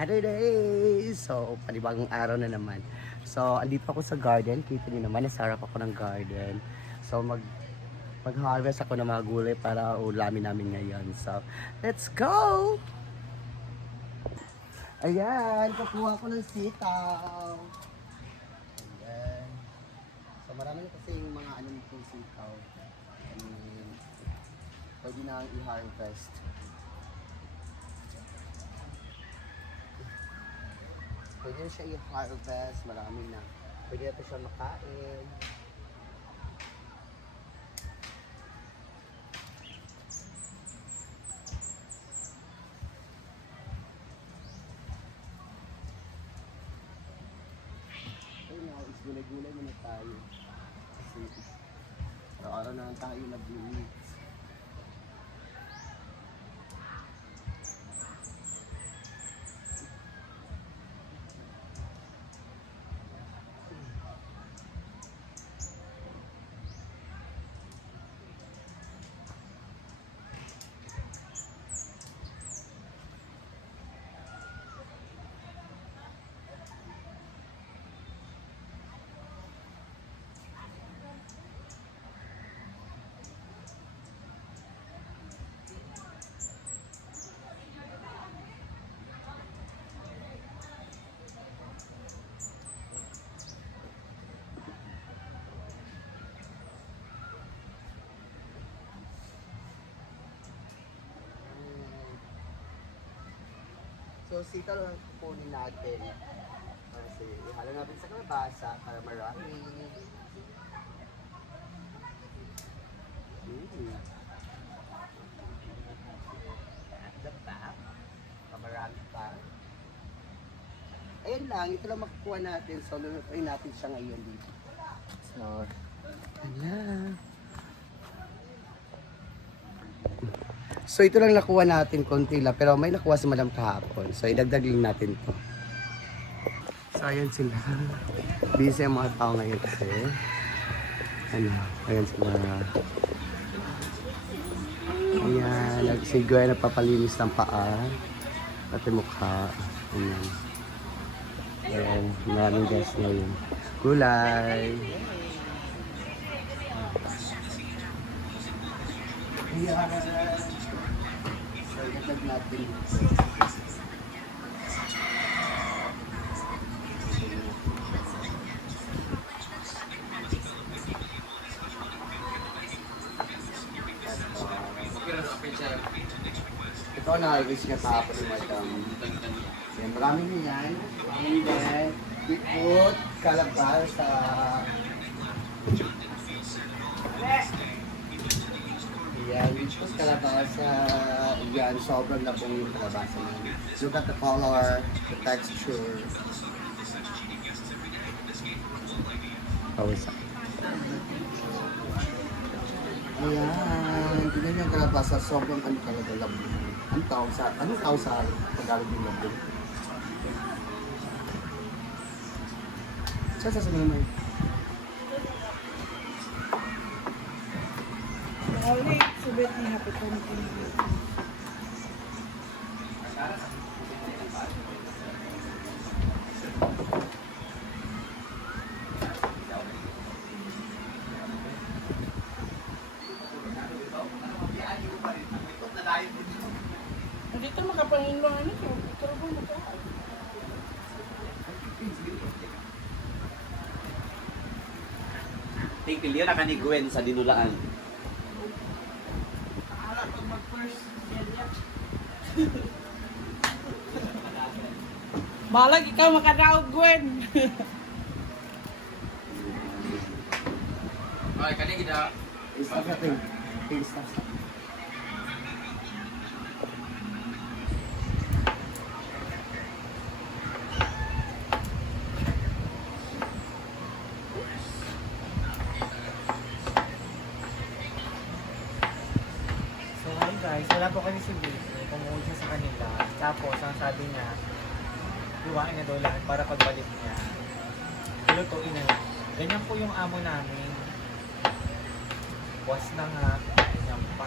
Saturday! So, panibagong araw na naman. So, andito ako sa garden. Kita niyo naman, nasa harap ako ng garden. So, mag-harvest ako ng mga gulay para ulamin namin ngayon. So, let's go! Ayan, kukuha ko ng sitaw. Ayan. So, marami na kasi yung mga ano nitong sitaw. Pwede na i-harvest. Pwede na siya i-harvest, marami na. Pwede na siya makain. Ayun na, gulay-gulay muna tayo. Kasi araw-araw na lang tayo nag-eat. So, sitaw lang kukunin natin. Kasi ihala natin sa kalabasa para marami. At the back, marami pa. Ayun lang, ito lang makukuha natin. So, lulutuin natin siya ngayon dito. So, ayan. So ito lang nakuha natin, konti lang, pero may nakuha si Madam kahapon. So idagdag lang natin to. So ayan sila. Busy ang mga tao ngayon kasi. Ayan sila. Ayan, si Gwen napapalinis ng paa. Pati mukha. Ayan. Ayan, maraming guys ngayon. Gulay. Ayan. So, itag natin. Ito na-release niya tapos ni Madam. Yan, maraming yan. Maraming yan. Ikot, kalabasa. Yan, ikot, kalabasa. Yan, sobrang labong yung kalabasa namin. Look at the color, the texture. Pawisa. Ayan, tignan niyo yung kalabasa, sobrang ano talaga labong. Anong tawag sa Tagalog yung labong? Saan sasabihin mo yun? Ulit, subit niya hapit ko nito. Dito makapangin lang ano ko. Pero ba maka? Tingkil yun na ni Gwen sa dinulaan. Ala, pag mag-first yan. Balag ikaw makadaog, Gwen. Okay, kani kita. Stop natin. Okay, stop. So hi guys, wala po kami si Vic. Pumuwi siya sa kanila. Tapos ang sabi niya, luwain na daw lahat para pagbalik niya. Lutuin na lang. Ganyan po yung amo namin. Was na nga. Ganyan pa.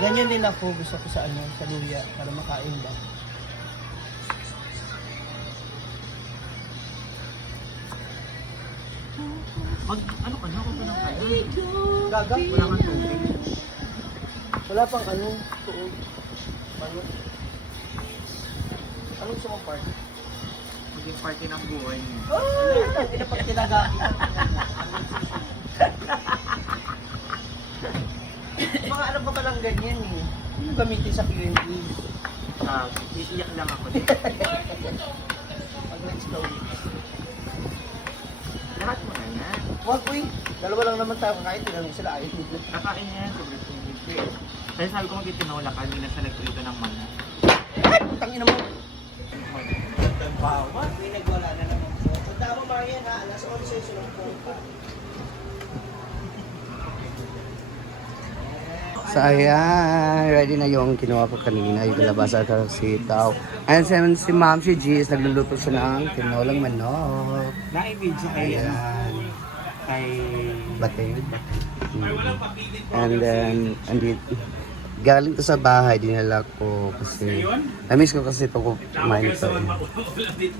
Ganyan din ako, gusto ko sa ano, sa luya, para makain ba. Ano ka na? Kung ka ng kaya? Gaga? Wala kang tubig. Wala pang ano, tuod. Manok. Anong gusto mong part? Maging party ng buhay niyo. Oh! Hindi na pag tinaga. Mga ano pa palang ganyan eh. Ano gamitin sa PNP? Iiyak lang ako dito. Mag-explode. Lahat mo na yan. Wag uy, dalawa lang naman tayo kakain. Tinanong sila ayaw nila. Kakain niya yan. Sobrang tubig ko eh. Kaya sabi ko magtitinula ka, hindi na siya nagprito ng mana. Ay! Tangina mo! Bawa, may nagwala na naman po. Sa tama Marian ha, alas 11 sulang po pa. So ayan, ready na yung kinuha ko kanina, yung kalabasa at sitaw. And si Ma'am, si G is nagluluto siya ng tinolang manok. Na-image kay Ayan. kay Batid. And then, galing to sa bahay, dinala ko kasi, na-miss ko kasi ito kumain ito eh.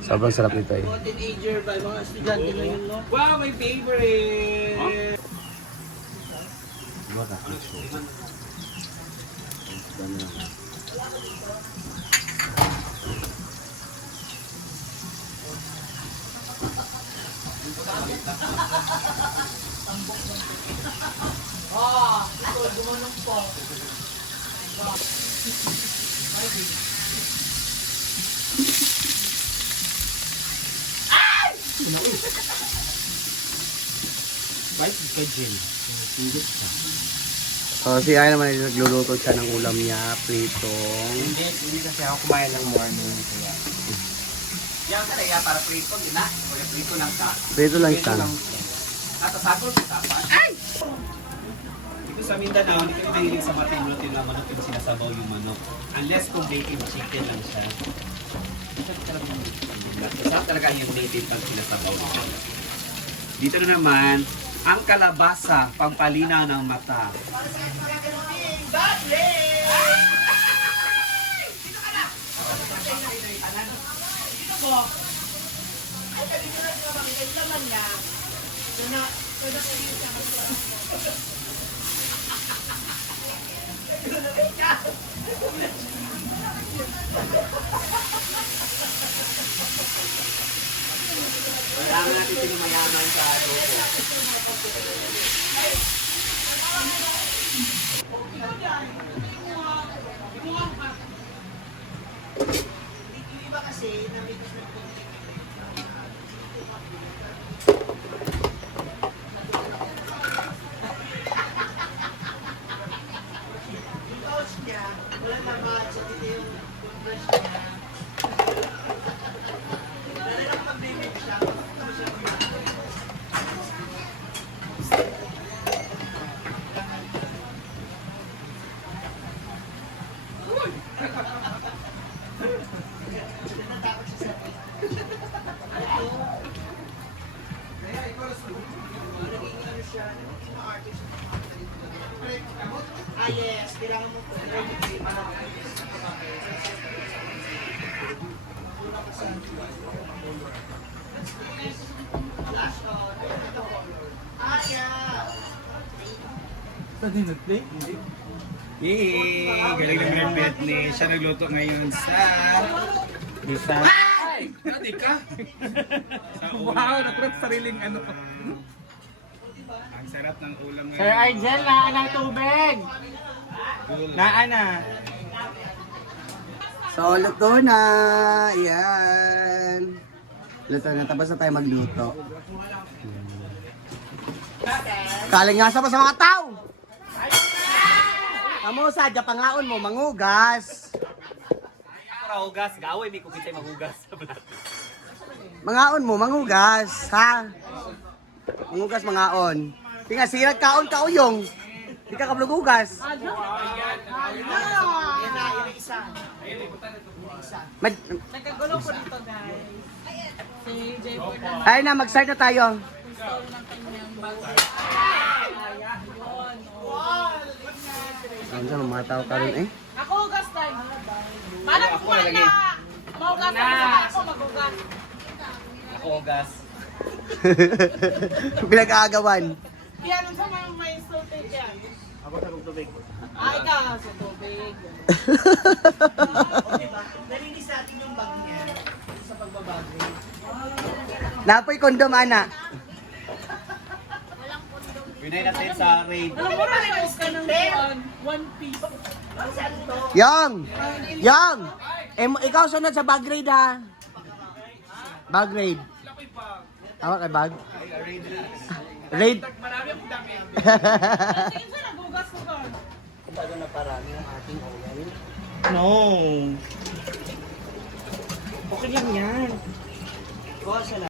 Sobrang sarap nito eh. Teenager ba? Mga estudyante na yun, no? Wow, my favorite! So, si Ay naman nagluluto siya ng ulam niya, pritong. Hindi kasi ako kumain ng morning. Kaya. Yan kaya para prito, gina. Kaya prito lang sa. Prito lang siya. At sa sakol, tapos. Ay! Dito sa Mindanao, hindi kami mahilig sa matin-luto na manok yung sinasabaw yung manok. Unless kung native chicken lang siya. Masarap talaga yung native pag sinasabaw. Dito na naman, ang kalabasa, pampalinaw ng mata. Kailangan natin pinimayaman sa adobo. Yes, kailangan mo po. Sa dinutli? Yay! Galing ng Red ni. Siya nagluto ngayon sa... Ay! Hindi ka? Sa Wow, nakurap sariling ano. Ang sarap ng ulam ngayon. Sir Argel, naan ng tubig! Naan na. So, luto na! Ayan! Luto na. Tapos na tayo magluto. Kalingasa pa sa mga tao! Kamu sadya pangaon mo, mangugas! Hugas, gawin, may kukitay mahugas. Mangaon mo, mangugas, ha? Mangugas, mangaon. Tinga, sirat kaon ka uyong. Di ka kablugugas. Mad- Nagkagulo po dito guys. Si J4 na Ay na, mag-start na tayo. install ng kanyang bago. Ay, yun. Ano sa mga tao ka rin eh? Ako hugas tayo. Paano kung kumain na? Mahugas ako maghugas. Ako, gas. Pinag-aagawan. Yan, ang sama yung may salted yan. Ako sa tubig. Ah, ikaw sa tubig. Nalinis natin yung bag niya sa pagbabago. Napoy kondom, ana. Pinay natin sa raid. Alam mo, nalinis ka ng one piece. Yang! Yang! Ikaw sunod sa bag raid ha. Bag raid. Awa kay bag? Raid. Sige siya, naghugas ko ka. Kumbaga na parami ang ating oil. No. Okay lang yan. Kuha siya lang.